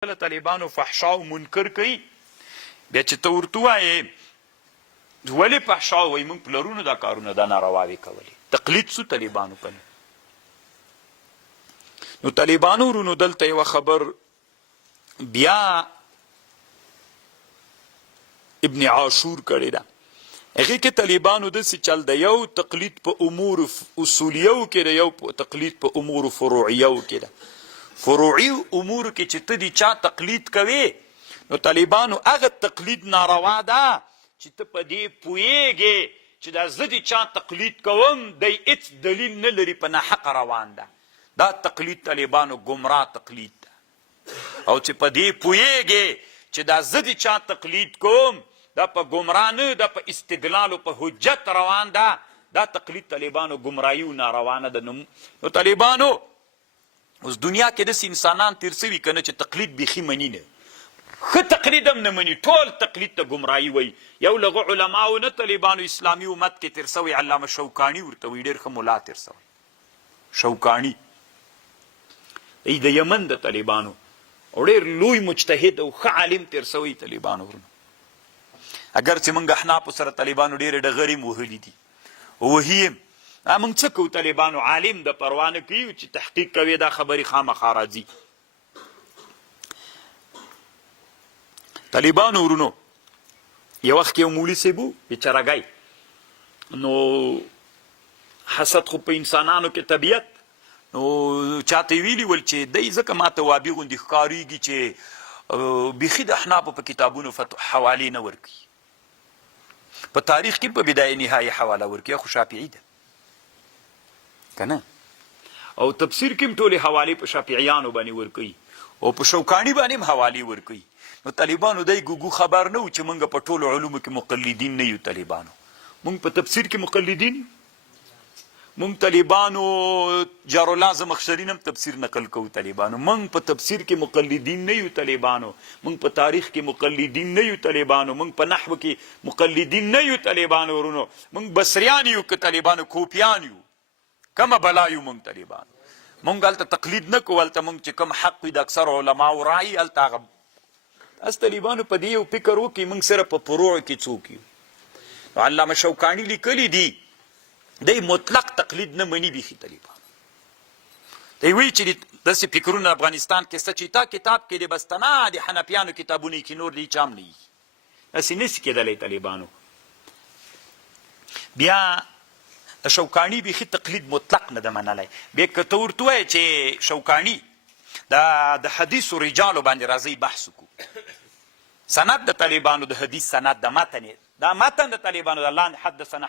طالبانو فحشا او منکر کوي بیا چې ته ورته وایې ولې فحشا وایي موږ پلرونو دا کارونه دا نارواوې کولې تقلید سو طالبانو کنه. نو طالبانو ورونو دلته یوه خبر بیا ابن عاشور کړې ده هغې کې طالبانو داسې چل د یو تقلید په امور اصولیو کې ده یو تقلید په امور فروعیو کې ده. فروعي امور کې چې ته د چا تقلید کوې نو طالبانو هغه تقلید ناروا ده چې ته په دې پوهېږې چې دا زه د چا تقلید کوم دی هېڅ دلیل نه لري په ناحقه روان ده. دا تقلید طالبانو ګمراه تقلید ده او چې په دې پوهېږې چې دا زه د چا تقلید کوم دا په ګمراه نه دا په استدلال او په حجت روان ده. دا تقلید طالبانو ګمراهي او ناروانه ده. نو طالبانو اوس دنیا کې داسې انسانان تیر سوي که نه چې تقلید بیخي مني نه ښه تقلید هم نه مني ټول تقلید ته ګمراهي وایي. یو لغه علماو نه طالبانو اسلامي امت کې تیر سوی علامه شوکاني ورته وایي ډېر ښه ملا تیر سوی شوکاني دی د یمن د طالبانو او ډېر لوی مجتهد او ښه عالم تیر سوی طالبانو ورنه اگر چې موږ احنافو سره طالبانو ډېرې ډغرې م وهلي دي وهي یم موږ څه کوو طالبانو عالم د پروا نه کوي چې تحقیق کوي دا خبرې خامخا راځي. طالبانو ورونو یو وخت کې یو مولي صاحب و بیچارهګی نو حسد خو په انسانانو کې طبیعت نو چاته یې ویلي ول چې دی ځکه ماته وابي غوندې ښکارېږي چې بیخي د احنافو په کتابونو حوالې نه ورکوي په تاریخ کې په بدایه نهایه حواله ورکوي خو شافعي ده کنه او تفسیر کې هم ټولې حوالې په شافعیانو باندې ورکوي او په شوکاني باندې هم حوالې ورکوي. نو طالبانو دی ګوګو خبر نه و چې موږ په ټولو علومو کې مقلدین نه یو. طالبانو موږ په تفسیر کې مقلدین موږ طالبانو جارالله زمخشري هم تفسیر نقل کوو. طالبانو موږ په تفسیر کې مقلدین نه یو. طالبانو موږ په تاریخ کې مقلدین نه یو. طالبانو موږ په نحو کې مقلدین نه یو. طالبانو ورونو موږ بصریان یو که طالبانو کوپیان یو کمه بلا یو. موږ طالبانو موږ هلته تقلید نه کوو هلته موږ چې کوم حق وي د اکثرو علماو رایي هلته هغه اس طالبانو په دې یو فکر وکړي موږ صرف په فروعو کې څوک یو. علامه شوکاني لیکلي دي دی مطلق تقلید نه مني بیخي. طالبانو دی وایي چې داسې فکرونه افغانستان کې شته چې تا کتاب کې دی بس تنها د حنفیانو کتابونه کې نور دی چا هم نه وي داسې نشي کېدلی. طالبانو بیا د شوکاني بیخي تقلید مطلق نه ده منلی. بیا که ته ورته وایې چې شوکاني د حدیثو رجالو باندې راځئ بحث وکړو سند د طالبانو د حدیث سند د متن دا متن د طالبانو د لاندې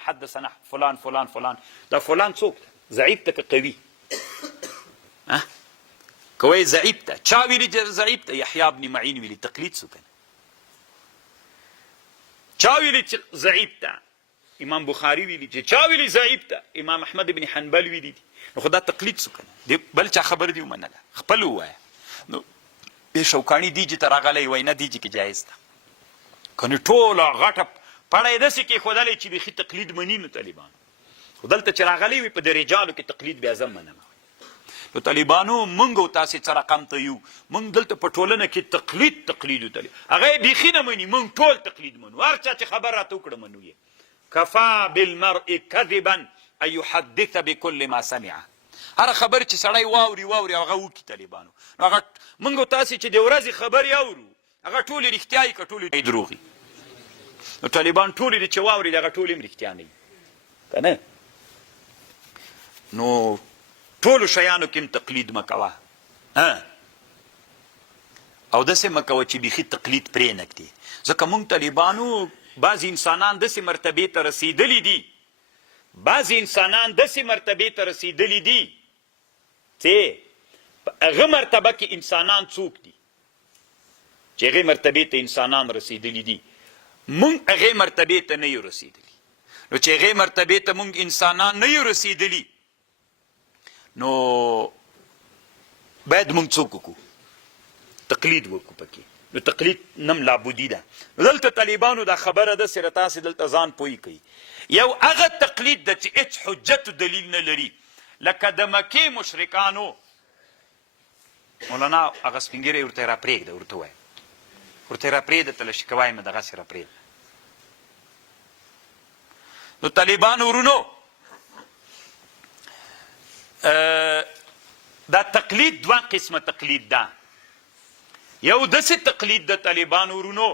حدثنا فلان فلان فلان دا فلان څوک ده ضعیف ده که قوي که وایې ضعیف ده چا ویلي ضعیف ده یحیی بن معین ویلي تقلید سو کنه چا ویلي چې ضعیف ده امام بخاري ویلي چې چا ویلي ضعیف ده امام احمد بن حنبل ویلي دي نو خو دا تقلید سو کنه بل چا خبر دی ومنله خپل ووایه. نو بې شوکاني دیجې ته راغلی وایي نه دیجې کې جایز ده کنې ټوله غټه پړه یې داسې کېښودلی چې بیخي تقلید مني. نو طالبانو خو دلته چې راغلی وي په د رجالو کې تقلید بیا زه منم. نو طالبانو موږ او تاسې څه رقم ته یو موږ دلته په ټولنه کې تقلید وتلي هغه یې بیخي نه مني موږ ټول تقلید منو هر چا چې خبر راته وکړه منو یې. کفا بالمرء کذبا ان یحدث بكل ما سمع هر خبر چې سړی واوري هغه وکړي. طالبانو نو هغه موږ او تاسې چې د ورځې خبرې اورو هغه ټولې رښتیا یي که ټولې دروغ یي. نو طالبان ټولې دي چې واوري د هغه ټولې هم رښتیا نه وي که نه. نو ټولو شیانو کې هم تقلید مه کوه او داسې مه کوه چې بیخي تقلید پرې نږدې ځکه موږ طالبانو بعضې انسانان داسې مرتبې ته رسېدلي دي چې هغه مرتبه کې انسانان څوک دي چې هغې مرتبې ته انسانان رسېدلي دي موږ هغې مرتبې ته نه یو رسېدلي. نو چې هغې مرتبې ته موږ انسانان نه یو رسېدلي نو باید موږ څوک وکړو تقلید وکړو پکې. نو تقلید نم لابودي ده. دلته طالبانو دا خبره ده سره تاسې دلته ځان پوه کوي یو هغه تقلید ده چې هېڅ حجت دلیل نه لري لکه د مکې مشرکانو مولانا هغه سپین ږیری ورته را پرېږده، ورته ووایه ورته را پرېږده ته له شکوای مې دغسې را پرېږده. نو طالبانو ورونو دا تقلید دوه قسمه تقلید ده. یو داسې تقلید د طالبانو ورونو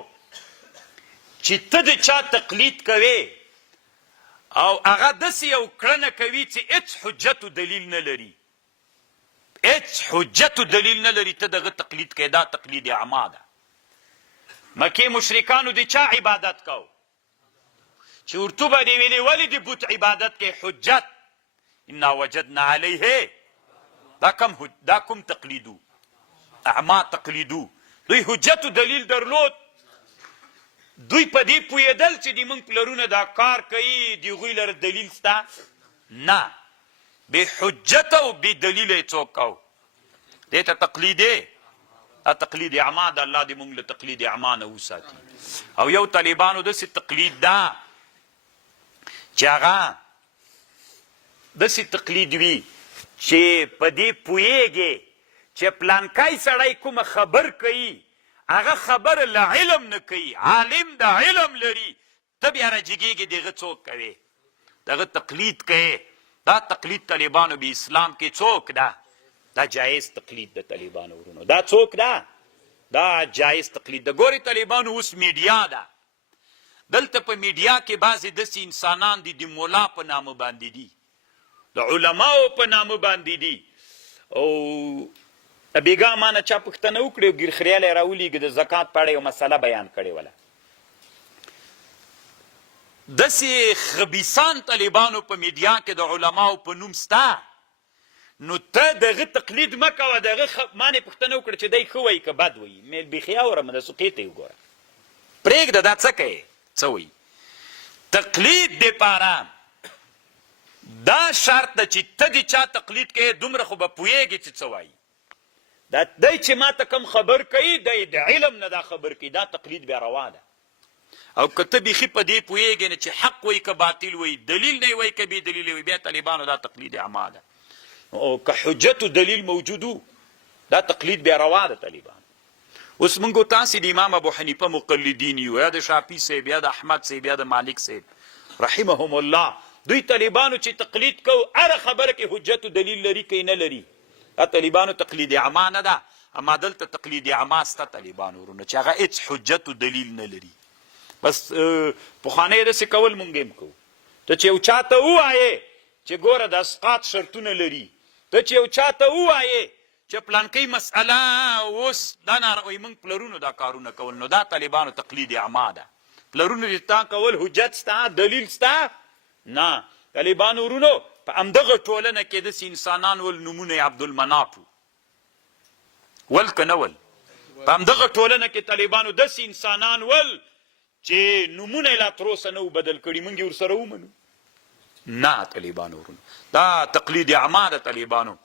چې ته د چا تقلید کوې او هغه داسې یو کړنه کوي چې هېڅ حجت و دلیل نه لري، هېڅ حجت و دلیل نه لري، ته دغه تقلید کوې. دا تقلید اعما ده. مکې مشرکانو د چا عبادت کو چې ورته به دې ویلې ولې د بت عبادت کوې؟ حجت انا وجدنا علیه. دا کوم تقلیدو؟ اعما تقلیدو. دوی حجت و دلیل درلود، دوی په دې پوهېدل چې د موږ پلرونه دا کار کوي، د هغوی لره دلیل سته نه، بې حجت او بې دلیله یې څوک کو، دې ته تقلید دا تقلید اعما ده. الله دې موږ له تقلید اعما نه وساتي. او یو طالبانو داسې تقلید ده چې هغه داسې تقلید وي چې په دې پوهېږي چې پلانکی سړی کومه خبر کوي هغه خبره له علم نه کوي، عالم د علم لري، ته بیا راجګېږې دغه څوک کوې، دغه تقلید کوې. دا تقلید طالبانو به اسلام کې څوک ده؟ دا جایز تقلید د طالبانو ورونو. دا څوک ده؟ دا جایز تقلید ده. ګورې طالبانو اوس میډیا ده، دلته په میډیا کې بعضې داسې انسانان دي د مولا په نامه باندې دي، د علماو په نامه باندې دي، او بیګا مانه چا پوښتنه وکړې او ګیرخریال یې راولېږه د زکات په اړه یو مسله بیان کړې وله. داسې خبیثان طالبانو په میډیا کې د علماو په نوم سته، نو ته دغه تقلید مه کوه. دغه مانې پوښتنه وکړه چې دی ښه وایي که بد وایي، مې بیخي اورم د سقې ته یې وګوره، پرېږده دا څه کوې، څه وایي. تقلید دپاره دا شرط ده چې ته د چا تقلید کوې دومره خو به پوهېږې چې څه وایي. دا دی چې ما ته کم خبر کوي دی د علم نه دا خبر کوي، دا تقلید بیا روا ده. او که ته بیخي په دې پوهېږې نه چې حق وایي که باطل وایي، دلیل نه وایي که بې دلیل وایي، بیا طالبانو دا تقلید اعما ده. او که حجت و دلیل موجودو دا تقلید بیا روا ده طالبانو. اوس موږ تاسې د امام ابو حنیفه مقلدین یو، یا د شافعي صاحب یا د احمد صاحب یا د مالک صاحب رحمهم الله. دوی طالبانو چې تقلید کو هره خبره کې حجت و دلیل لري که نه لري، دا طالبانو تقلید اعما نه ده. اما دلته تقلید اعما سته طالبانو ورونه چې هغه هېڅ حجت و دلیل نه لري. بس پخوانی داسې کول مونږ هم کوو. ته چې یو چاته ووایې چې ګوره د اسقاط شرطونه لري، ته چې یو چاته ووایې چې پلانکۍ مسئله اوس دا ناروغي موږ پلرونو دا کارونه کول، نو دا طالبانو تقلید اعما ده. پلرونو دې تا کول حجت سته دلیل سته نه. طالبانو ورونو په همدغه ټولنه کې داسې انسانان ول نومونه یې عبدالمناف ول که نه ول؟ په همدغه ټولنه کې طالبانو داسې انسانان ول چې نومونه یې لا تر اوسه نه و بدل کړي، موږ یې ورسره ومنو؟ نه طالبانو ورونو، دا تقلید اعما ده طالبانو.